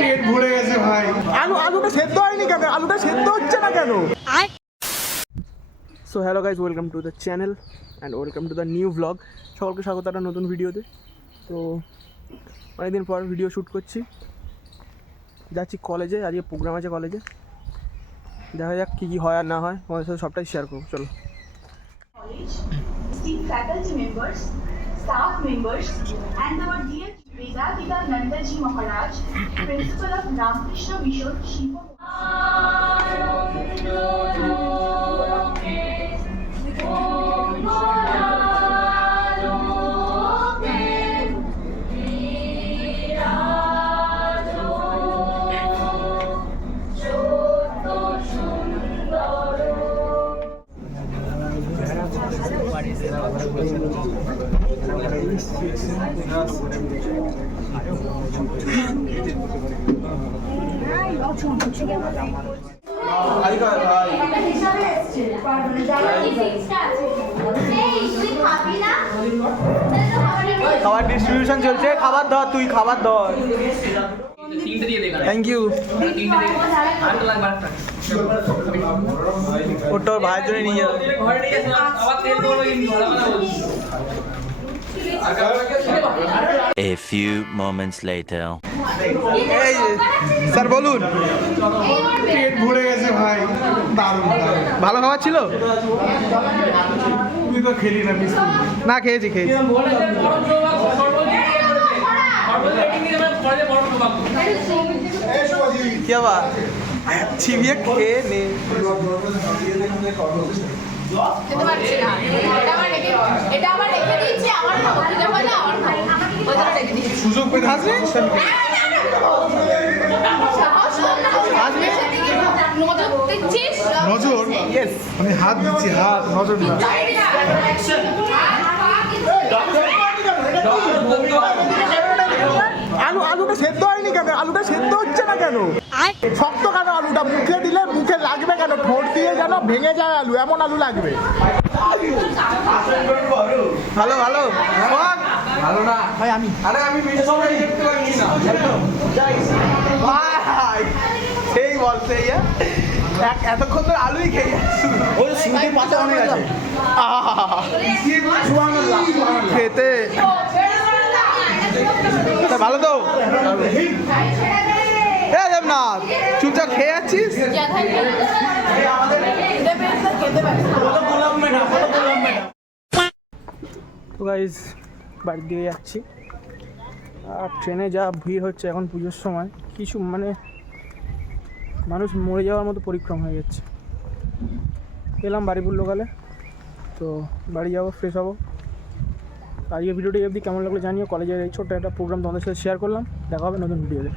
পেট ভরে গেছে ভাই। আলুটা সেদ্ধ হয়নি কেন? আলুটা সেদ্ধ হচ্ছে না কেন? So hello guys, welcome to the channel and welcome to the new blog. সকলকে স্বাগত একটা নতুন ভিডিওতে। তো অনেকদিন পর ভিডিও শ্যুট করছি, যাচ্ছি কলেজে। আজকে প্রোগ্রাম আছে কলেজে, দেখা যাক কী কী হয় আর না হয়, তোমাদের সাথে সবটাই শেয়ার করবো। চলো। Faculty members, staff members, and our dear Vedadita Nandaji Maharaj, Principal of Ramakrishna Mission, Shiva. খাবার ডিস্ট্রিবিউশন চলছে, খাবার ধর, তুই খাবার ধর। Thank you. ওটা ওর ভাইয়ের জন্য নিয়ে যাবে। A few moments later. এই স্যার বলুন। পেট ভরে গেছে ভাই, দারুণ দারুণ। ভালো খাবার ছিল? তুই তো খেলি না বিস্কুট? না, খেয়েছি। কি আবার চিবিয়ে খেয়ে নে। খেতে পারছি না, এটা আবার রেখে দিয়েছি, আমার খাবো, খিদে পাইলে আমার খাবো, ওই জন্য রেখে দিয়েছি। সুযোগ পেয়ে খাসনি? নজর দিচ্ছিস? নজর? ইয়েস। আমি হাত দিচ্ছি, হাত, নজর না। আলুটা সেদ্ধ হয়নি কেন? আলুটা সেদ্ধ হচ্ছে না কেন? শক্ত কেন আলুটা? মুখে দিলে মুখে লাগবে কেন? ঠোঁট দিয়ে যেন ভেঙে যায় আলু, এমন আলু লাগবে। ভালো ভালো ভালো না ভাই। আমি ভাই সেই বল সেই এতক্ষণ তো আলুই খেয়ে যাচ্ছি। ওই শুনতে পাতা অনেক আছে খেতে। ভালো তো না, চুপচাপ খেয়ে যাচ্ছিস। তো গাইজ বাড়ির দিকে যাচ্ছি, আর ট্রেনে যা ভিড় হচ্ছে এখন পুজোর সময়, কিছু মানে মানুষ মরে যাওয়ার মতো পরিক্রম হয়ে যাচ্ছে। এলাম বাড়িপুর লোকালে, তো বাড়ি যাবো, ফ্রেশ হবো। আজকে ভিডিওটি অবধি কেমন লাগলো জানিও। কলেজের এই ছোট্ট একটা প্রোগ্রাম তোমাদের সাথে শেয়ার করলাম। দেখা হবে নতুন ভিডিওতে।